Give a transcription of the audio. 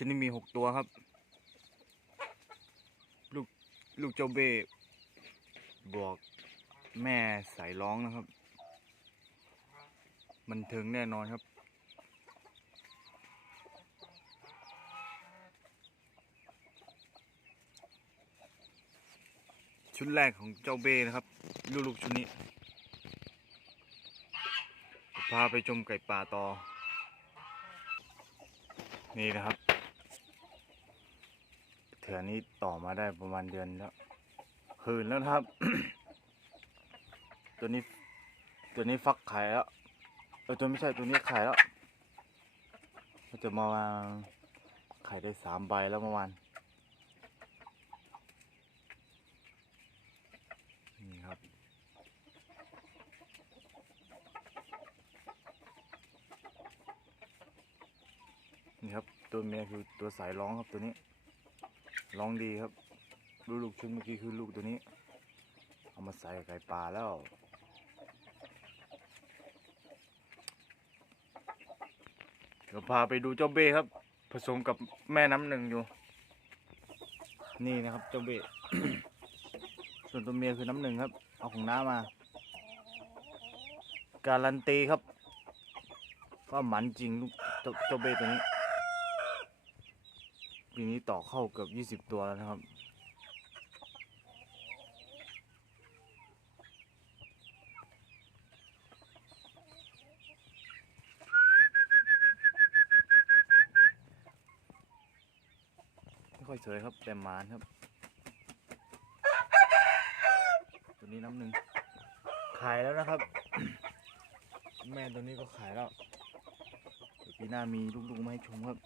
ชนี้มีหกตัวครับ ลูกลูกเจ้าเบ้บวกแม่สายร้องนะครับ มันเทิงแน่นอนครับ ชุดแรกของเจ้าเบ้นะครับ ลูกๆชุดนี้ พาไปชมไก่ป่าต่อ นี่นะครับ ถือนี้ต่อมาได้ประมาณเดือนแล้วคืนแล้วครับ ตัวนี้ ตัวนี้ฟักไข่แล้วเออตัวไม่ใช่ตัวนี้ไข่แล้วก็จะมาไข่ได้สามใบแล้วเมื่อวานนี่ครับนี่ครับตัวเมียคือตัวสายร้องครับตัวนี้ ร้องดีครับลูกลูกชุดเมื่อกี้คือลูกตัวนี้ เอามาใส่ไก่ป่าแล้วเดี๋ยวพาไปดูเจ้าเบ้ครับ ผสมกับแม่น้ำหนึ่งอยู่ นี่นะครับเจ้าเบ้ส่วนตัวเมียคือน้ำหนึ่งครับ เอาของน้ามา การันตีครับว่าหมันจริงลูกเจ้าเจ้าเบ้ตัวนี้ ปีนี้ต่อเข้าเกือบยี่สิบตัวแล้วนะครับ ไม่ค่อยสวยครับ แต่หมานครับ ตัวนี้น้ำหนึ่งขายแล้วนะครับ แม่ตัวนี้ก็ขายแล้วเดี๋ยวปีหน้ามีลูกๆมาให้ชมครับ